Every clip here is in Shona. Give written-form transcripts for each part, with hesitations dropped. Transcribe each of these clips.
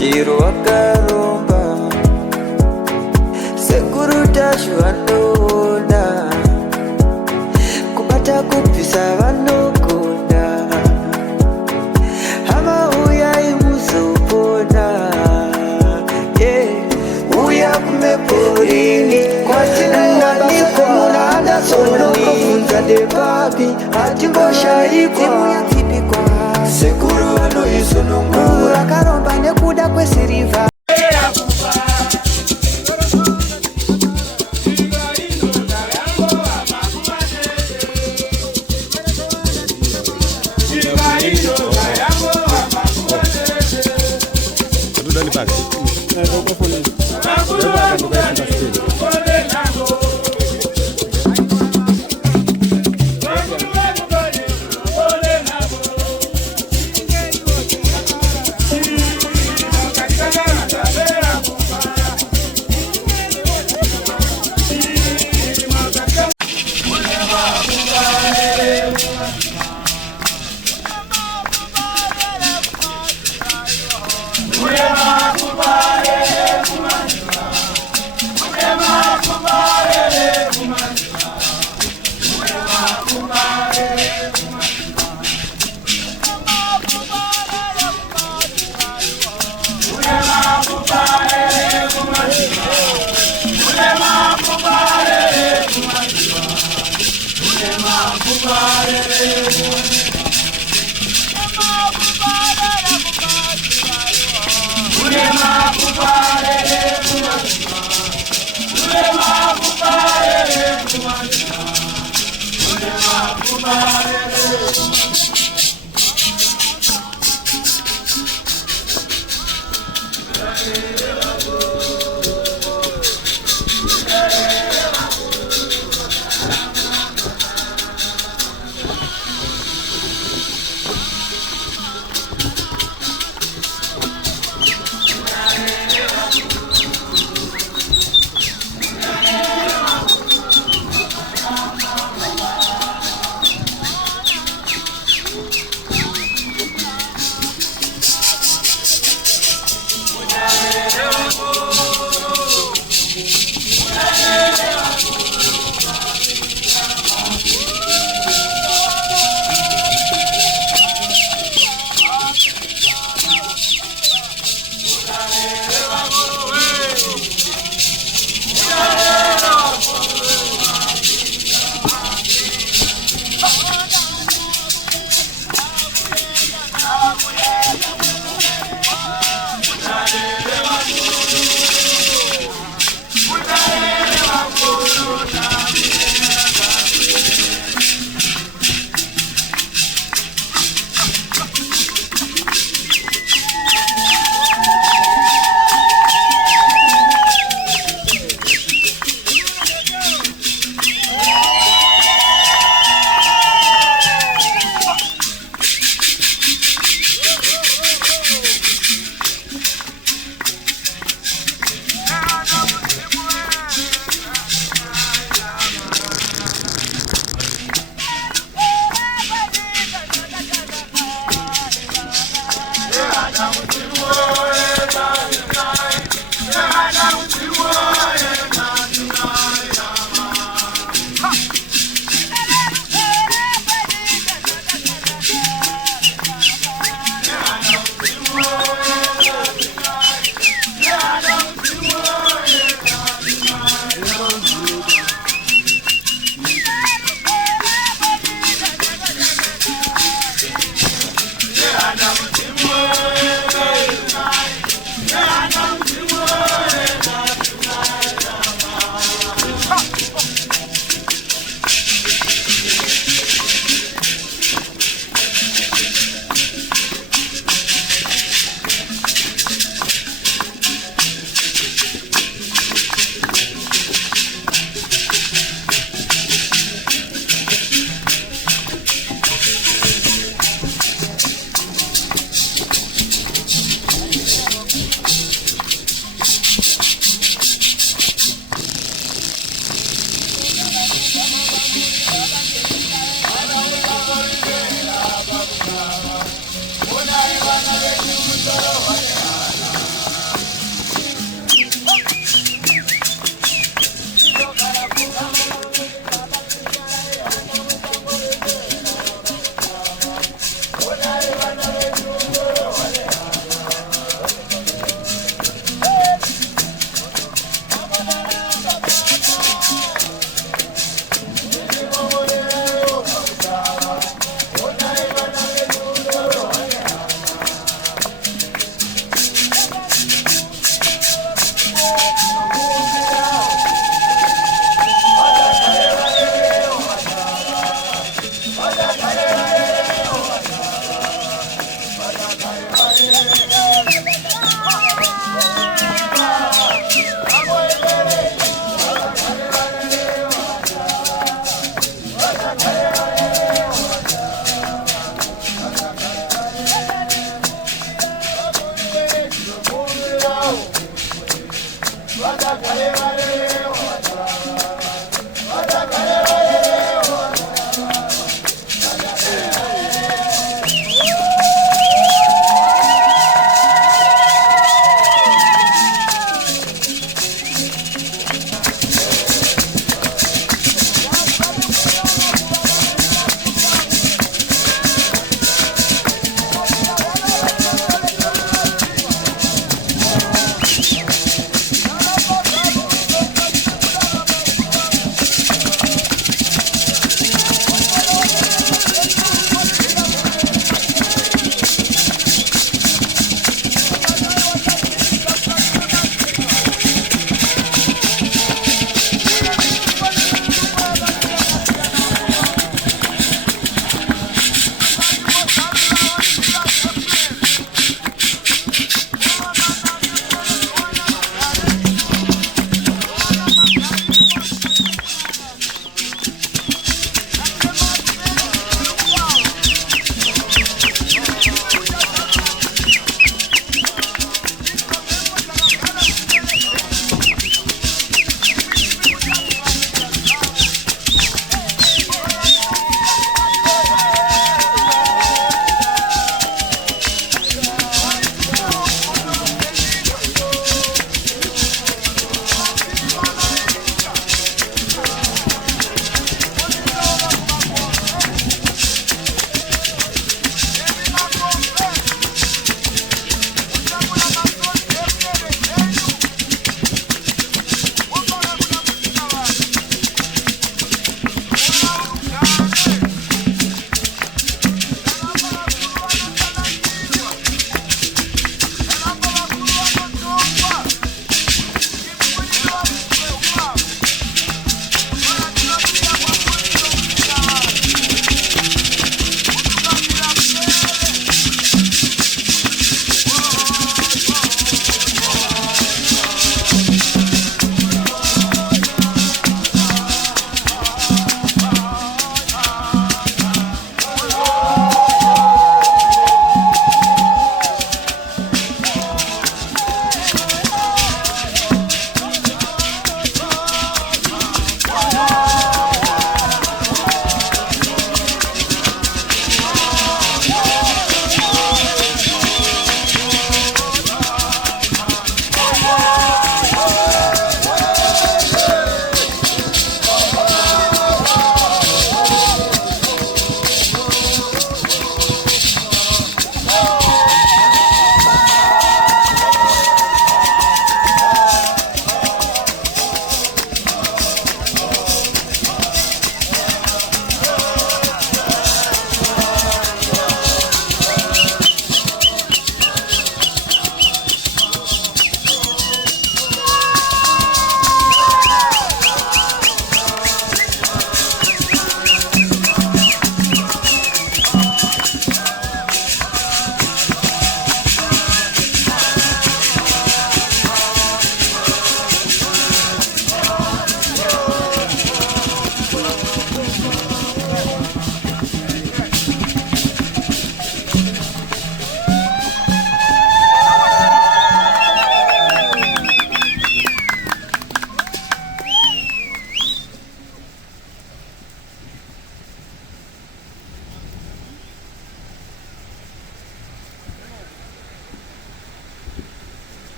chiro wakaromba sekuru tashu vanona kubata kupisa vanogona hama uyai muzopona uya kumeporini kwatinananikwa munada sonokofunza depapi hatingoshaikwa sekuru vanoisonongura karomba nekuda kwesiriva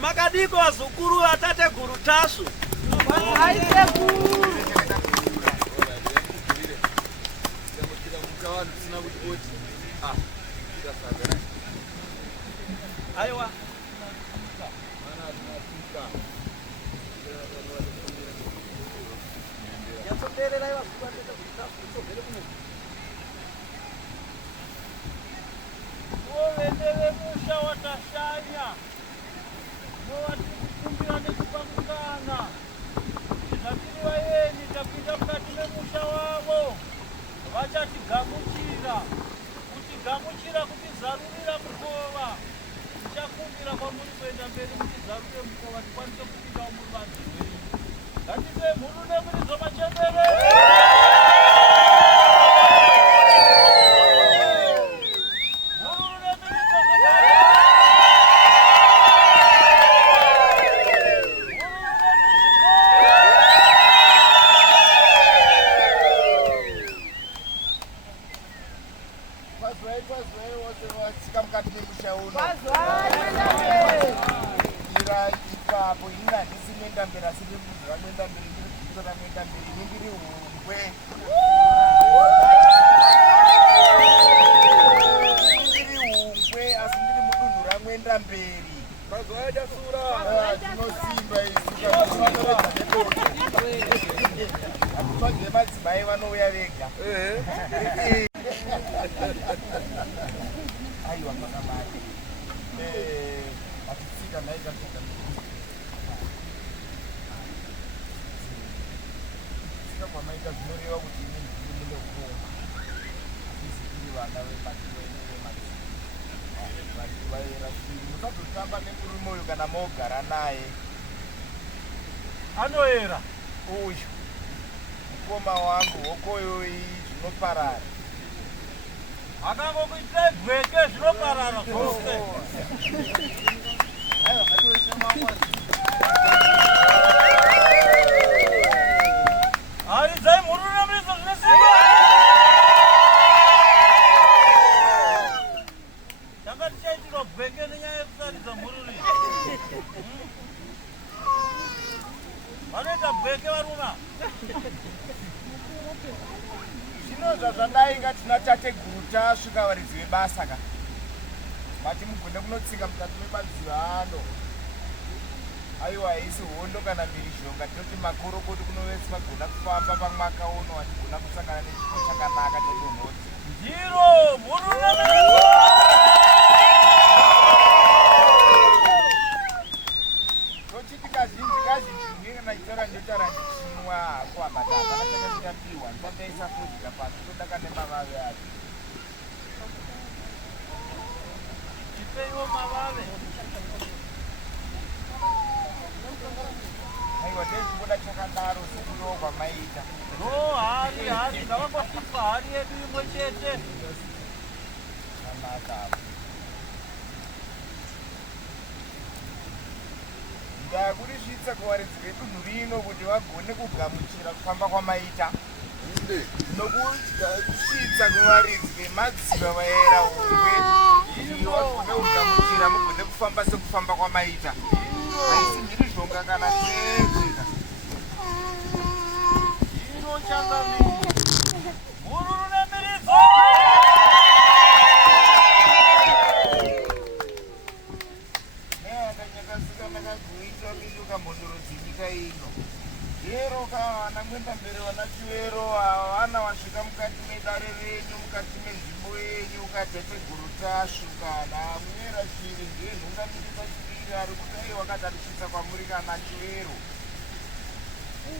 Makadiko wazukuru atate kurutasu aiwa watashanya watu kumbira kupangana lakini wayeni tapita vachatigamuchira kutigamuchira kutizarurira mukova. Tichakumbira kwamuri kuenda mberi mutizarure mukova tikwanise kupindawo muri vanhu venyu. Ngatipe mhuru nemuridzo machembere. Anoera uyu mukoma wangu hokoyo zvinoparara akangokuitai bweke zvinoparara zvose. Haridzai mhuru nemuridzo zvinosimba. Tanga tichaitirwa bweke nenyaya yekusaridza mhuru rii. Vanoita bweke varuna. zvino zvazvadainga tina tateguru tasvika varidzi vebasa ka mati mugone kunotsika mukati mebadziva ano. Aiwa haisi hondo kana mhirizhonga, tinoti makorokoti kunovesi vagona kufamba pamwaka uno vachigona kusangana nechipo chakanaka chedonhoti. Ndiro mhuru nemuridzo. tochiti kazhinji kazhinji kana itora ndotaura ndichinwa hako abata hapana chakachitapiwa ndisandaisa fudhika pasi todaka nemavave acho. Chipeiwo mavave. aiwa ndezvingoda chakadaro sekurohwa maita No, hari ngavangosvitswa hari yedu imwe chete. anaka apo ndakurisvitsa kuvaridzi vedunhu rino kuti vagone kugamuchira kufamba kwamaita nokusvitsa kuvaridzi vemadziva vaera ungwe kuti vagone kugamuchira mugone kufamba sekufamba kwamaita. haisi mhirizhonga kana kuedzeka. Inochakamiri. Mhuru nemuridzo. neakanyakasika nakagoita minduka mhondoro dzinyika ino yero kavana mwenda mberi vana chivero vana vasvika mukati medare renyu mukati menzvimbo yenyu ukateteguru tasvuka namwera chiri ngenhungamirisa chiviri ari kuti ai wakatarisisa kwamuri kana chivero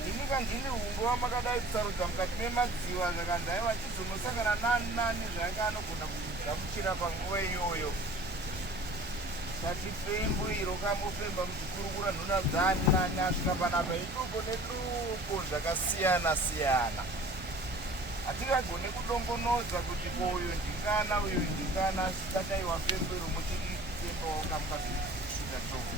ini kandini hungova makadai kusarudza mukati memadziva zvakanzi aiwa chizonosangana nani nani zvaanga anogona kugamuchira panguva iyoyo. Tati pembo iro kambofemba muchikurukura nhuna dzani nani asvika panapa iduko neduko zvakasiyana siyana. Hatingagone kudongonodza kuti uyu ndingana uyu ndingana tataiwa pembo iro muchiri pembawo kamukasvika choko.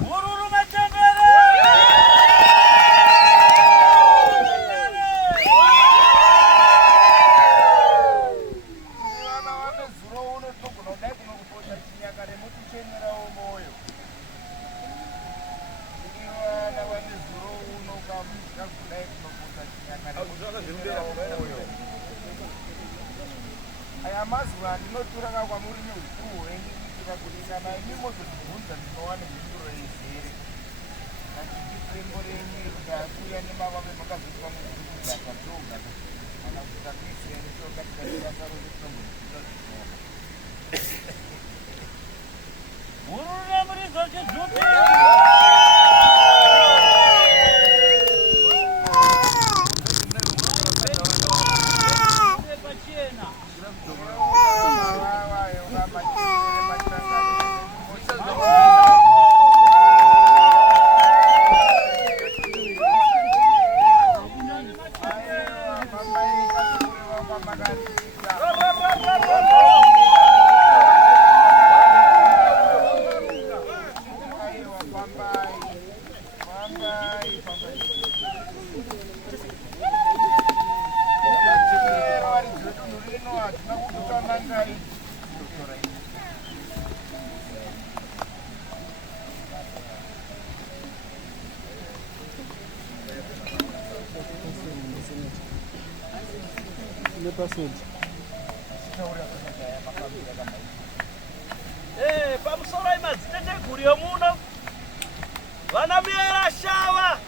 Mhuru machembere. vana vane zuro uno tinogona kudai kunokupota chinyaka remukuchenerawo moyo. vana vane zuro uno kagudai kunokupota chinyaka remukuchenerawo moyo. aya mazuva andinotura kakwamuri neukuru hwenyu kuitira kuti kana imi mozotibvunza ndinowane mhinduro izere. kachiti pembo renyu rikakuya nemavave makazotipa muzikudzakatonga kana kuti takuisira mishonga tikatibasa rokutongo zviita zvinova. Mhuru nemuridzo Pachizupi. Pachena. Pamusoro madziteteguri yomuno vana miera shava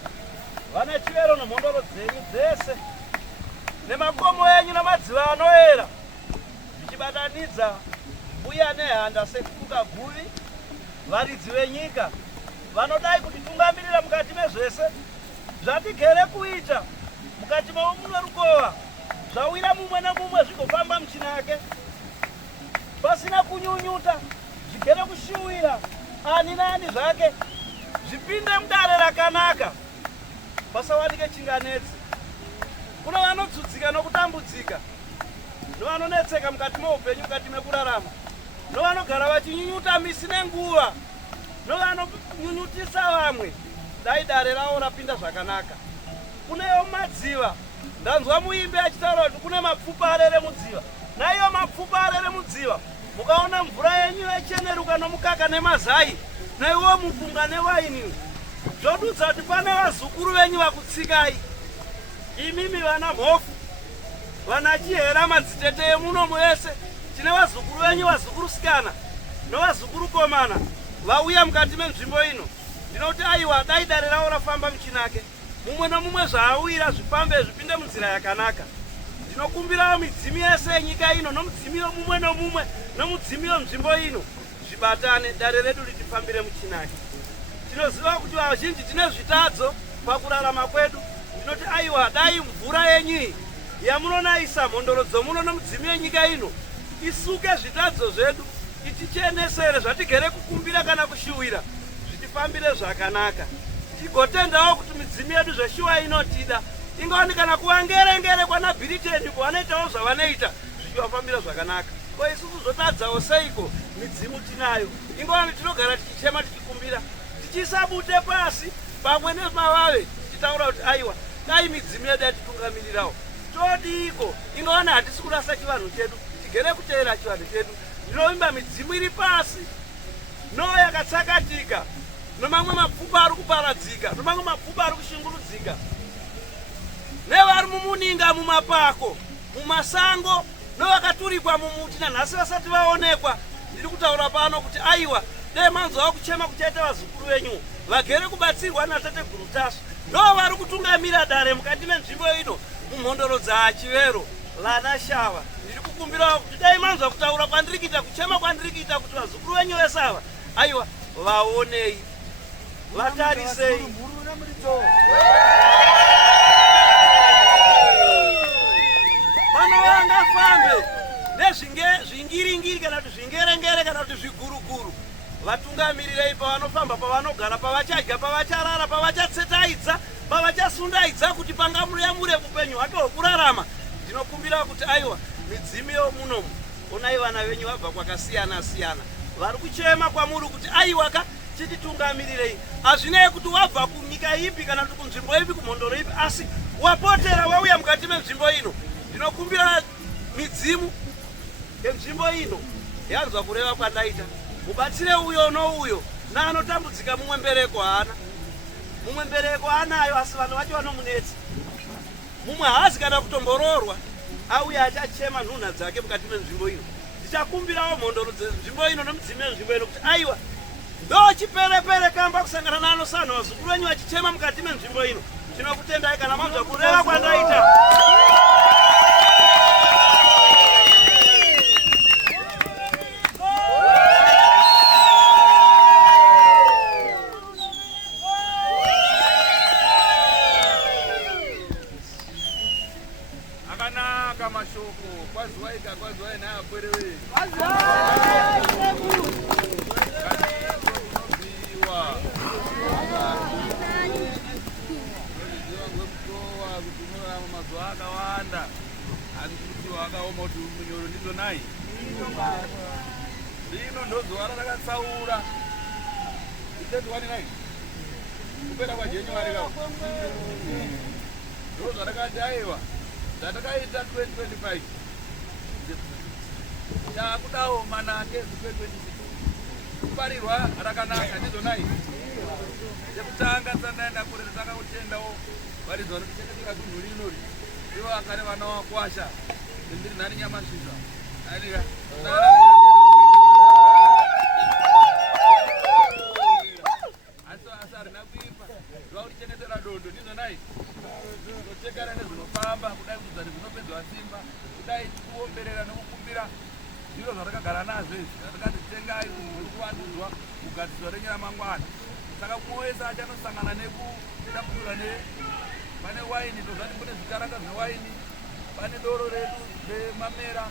vana chivero nomhondoro dzenyu dzese nemakomo enyu namadziva anoera zvichibatanidza mbuya nehanda sekutuka guvi varidzi venyika vanodai kutitungamirira mukati mezvese zvatigere kuita mukati momumwe rukova zvawira mumwe nemumwe zvigofamba muchina yake pasina kunyunyuta zvigere kushuwira ani nani zvake zvipinde mudare rakanaka pasawanike chinganetsi. Kuno vanotsudzika nokutambudzika novanonetseka mukati meupenyu mukati mekurarama novanogara vachinyunyuta misi nenguva novanonyunyutisa vamwe dai dare ravo rapinda zvakanaka. Kunewo madziva ndanzwa muimbi achitaura kuti kune mapfupa arere mudziva naiyo mapfupa arere mudziva mukaona mvura yenyu yecheneruka nomukaka nemazai naiwo mupunga newaini zvodudza kuti pane vazukuru venyu vakutsikai imimi vana mhofu vana chihera madzitete emuno muese tine vazukuru venyu vazukurusikana novazukuru komana vauya mukati menzvimbo ino ndinoti aiwa dai dare ravo rafamba muchinake mumwe nomumwe zvaawira zvifambe zvipinde munzira yakanaka. Ndinokumbirawo midzimu yese yenyika ino nomudzimiyo mumwe nomumwe nomudzimiyo nzvimbo ino zvibatane dare redu ritifambire muchinake. Tinoziva kuti vazhinji tine zvitadzo pakurarama kwedu. Ndinoti aiwa dai mvura yenyu yamunonaisa mhondoro dzomuno nomudzimiyo yenyika ino isuke zvitadzo zvedu itichenesere zvatigere kukumbira kana kushuwira zvitifambire zvakanaka. Tigotendawo kuti midzimu yedu zveshuwa inotida ingawanikana kuva ngere kwana Bhiriteni kwavanoitawo zvavanoita zvichivafambira zvakanaka. Ko isusu zvotadzawo seiko midzimu tinayo ingawani tinogara tichichema tichikumbira tichisabute pasi pamwe nemavave titaura kuti aiwa dai midzimu yedu yatitungamirirawo todiko ingawani hatisi kurasa chivanhu chedu tigere kuteera chivanhu chedu. Ndinovimba midzimu iri pasi no yakatsakatika nomamwe mapfupa ari kuparadzika nomamwe mapfupa ari kushungurudzika nevari mumuninga mumapako mumasango novakaturikwa mumuti nanhasi vasati vaonekwa. Ndiri kutaura pano kuti aiwa dai manzwawo kuchema kuchaita vazukuru venyu vagere kubatsirwa natateguru Tasva ndo vari kutungamira dare mukati menzvimbo ino mumhondoro dzachivero lana shava. Ndiri kukumbirawo kuti dai manzwa kutaura kwandiri kuita kuchema kwandiri kuita kuti vazukuru venyu vese ava aiwa vaonei vatarisei pano vangafambe nezvingiringiri kana kuti zvingerengere kana kuti zviguruguru vatungamirirei pavanofamba pavanogara pavachadya pavacharara pavachatsetaidza pavachasundaidza kuti pangamuremure upenyu hwake hwekurarama. Ndinokumbira kuti aiwa midzimu yomunomu onai vana venyu vabva kwakasiyana siyana vari kuchema kwamuri kuti aiwaka chititungamirirei. Hazvinei kuti wabva kunyika ipi kana kuti kunzvimbo ipi kumhondoro ipi asi wapotera wauya mukati menzvimbo ino. Ndinokumbira midzimu yenzvimbo ino yanzwa kureva kwandaita mubatsire uyo nouyo naanotambudzika mumwe mbereko haanayo asi vanhu vacho vanomunetsa. Mumwe haazi kana kutombororwa auya achachema nhunha dzake mukati menzvimbo ino. Ndichakumbirawo mhondoro dzenzvimbo ino nomudzimi wenzvimbo ino kuti aiwa ndo chiperepere kamba kusangana nano sana vazukuru venyu vachichema mukati menzvimbo ino. Tinokutendai kana manzwa kureva kwandaita. Wazwa na apwere we. Mazuva akawanda asi kuti wakaoma kuti munyoro ndizo nai rino ndozuva ratakatsaura 31 kupera kwaJanuary kao ndo zvatakadaiwa zvatakaita 2025 takudawo manake 2026 kuparirwa rakanaka ndizo nai chekutanga tsandaenda kure takakutendawo varidzi vanotichengetera dunhu rinori ivo akare vana wakwasha ndiri nhani nyamasvisa anika asi harina kuipa ndovautichengetera dondo ndizo nai totekana nezvinofamba kudai kudzani zvinopedzwa simba kudai kuomberera nokukumbira zviro zvatakagara nazvo izvi zvatakazitengai kuvandudzwa kugadziswa renyera mangwana saka umwe wese achanosangana nekutapurura pane waini tozvati kune zvitaranga zvewaini pane doro redu remamera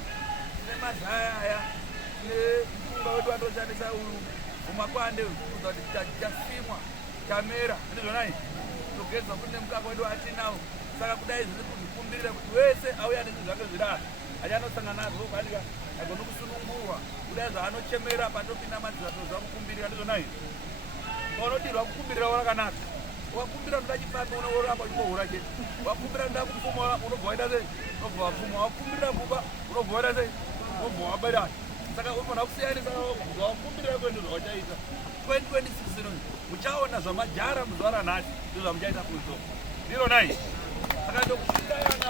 nemazaya aya nemupunga wedu watoshandisa uyu umakwande kuza kuti chasimwa chamera ndizvonai togeza kune mukaka wedu atinawo saka kudai zviri kuzvikumbirira kuti wese auya nezvinhu zvake zvidaro achanosangana nazvo kwanika agone kusunungurwa kudai zvaanochemera patopinda madzira tozva kukumbirira ndizvonai paunodirwa kukumbirira warakanaka wakumbira nda chipano unoramba chimohura chete wakumbira nda kupfuma unobva waita sei unobva wapfuma wakumbira mbuba unobva waita sei unobva wabada saka unofana kusiyanisa wakumbirira kwendo zvawachaita 2026 ino muchaona zvamajara muzuva ranhasi ndizvo zvamuchaita kuzo ndiro nai saka ndokushindayana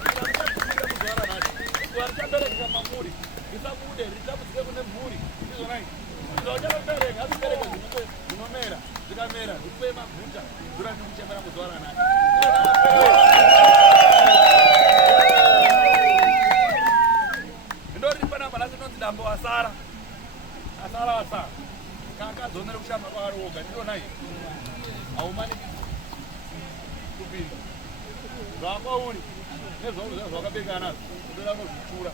muchakumbira muzuva ranhasi zuva richaberekesa mamuri risabude richabudzike kune mhuri ndizvo nai zvachabereka azibereke zvinomera zvikamera zvikupe maguta zura nekuchemera muzuva ranhasi ndori panapa nhasi nonzi dambo wasara kakadzonere kushamba kwaari woga ndionai haumaniki kupinda zvakwauri nezvaunozva zvakabeka nazvo kupera nozvitura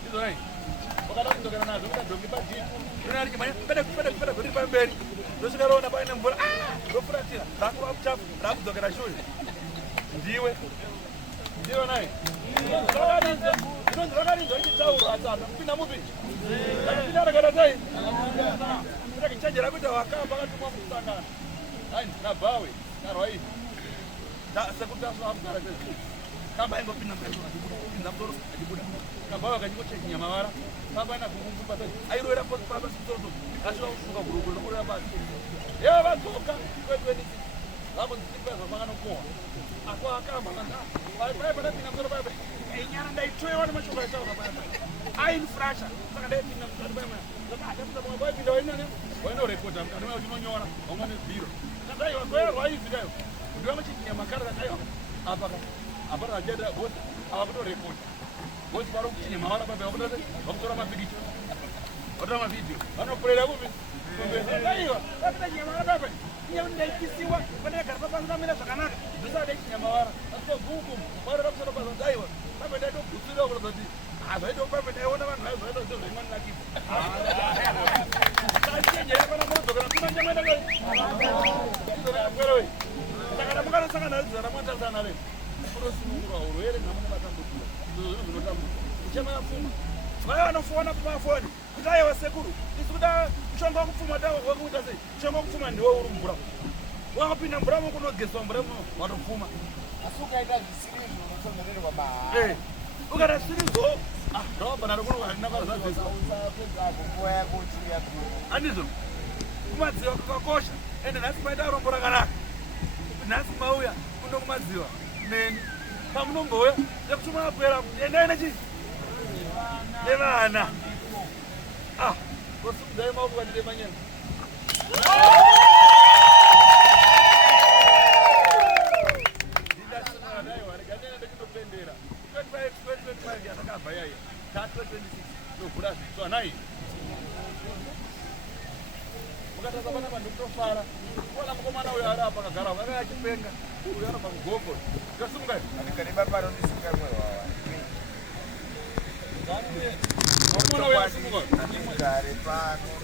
ndizonai wakada kudzokera nazvo kuda dhongi pajiti rinari chimhanya pede kuti pamberi ndosvika roona paine mvura ndofuratira rakurwa muchafu rakudzokera shure ndiwe ndionai inonzi vakarinzwa ichitaurwa asi hana kupinda mupi akupinda rakada sei chajera kuita wakamba akatumwa kusangana hai nabhawe karwai sekuti asvakugara chezvo kamba ingopinda pinda musoro achibuda kabhawe akachingochekinyamavara kamba ina gungumbu pasai airovera pasi musoro asvika kusvuka guruku nokureva pasi yeva vadzoka kwe26 vakunzisipa zvamanganokohwa ako akamba paipatapinda musoro paipa nyara ndaitoewa nemashoko aitaura paipa ainifrasha saka ndaipinda musoro paipa waipinda wainane wainorekota mukati mayo chinonyora vamwe nezviro kazaiwa rwaizikayo ndiva muchikinya makara kakaiwa apa rachaita bosi ava kutorekota bosi pari kuchinya mavara paipa vakutora mapikicha vatora mavhidhiyo vanopurera kupi aiwa vakuita chinyamavara paipa inyau ndaikisiwa pandakagara papanzi pamira zvakanaka ndosaka ndaichinyamavara asitoguku varora kusoro pazanzi aiwa paipa ndaitogusirawo kuratidza kuti zvaitawo paipa ndaiona vanhu vaizvaita zviro zvaimwanakisa saka mukanosangana nezvara mwatarisana re kunosunungurwa urwere namune matambudziro izvo zvinhu zvinotambudza kuchemera pfuma vaya vanofona pamafoni kuti aiwa sekuru isi kuda mushonga wakupfuma wakuita sei mushonga wakupfuma ndiwo uri mvura wakapinda mvura mokunogeswa mvura watopfuma asi ukaita zvisirizvo unotonhererwa mahara ukaita zvisirizvo ndawabhanaro kunokanakazazisa nguva yako uchiuya handizvo kumadziva kwakakosha ende nhasi maita rombo rakanaka nhasi mauya kuno kumadziva neni pamunombouya nekuti munapwera endai nechi nevana kosimudzai maoko kwandide manyana ndindasunaa daiwareganene ndechinopendera 25 yatakabva yaiya ta 2026 ndovhura zvitswa nai mukatasa panapa ndikutofara kuona mukomana uyo ari apa akagara akanga achipenga uyo anobva kugoko ndosimukai andikareba pano ndisingamwewawa Gare pano.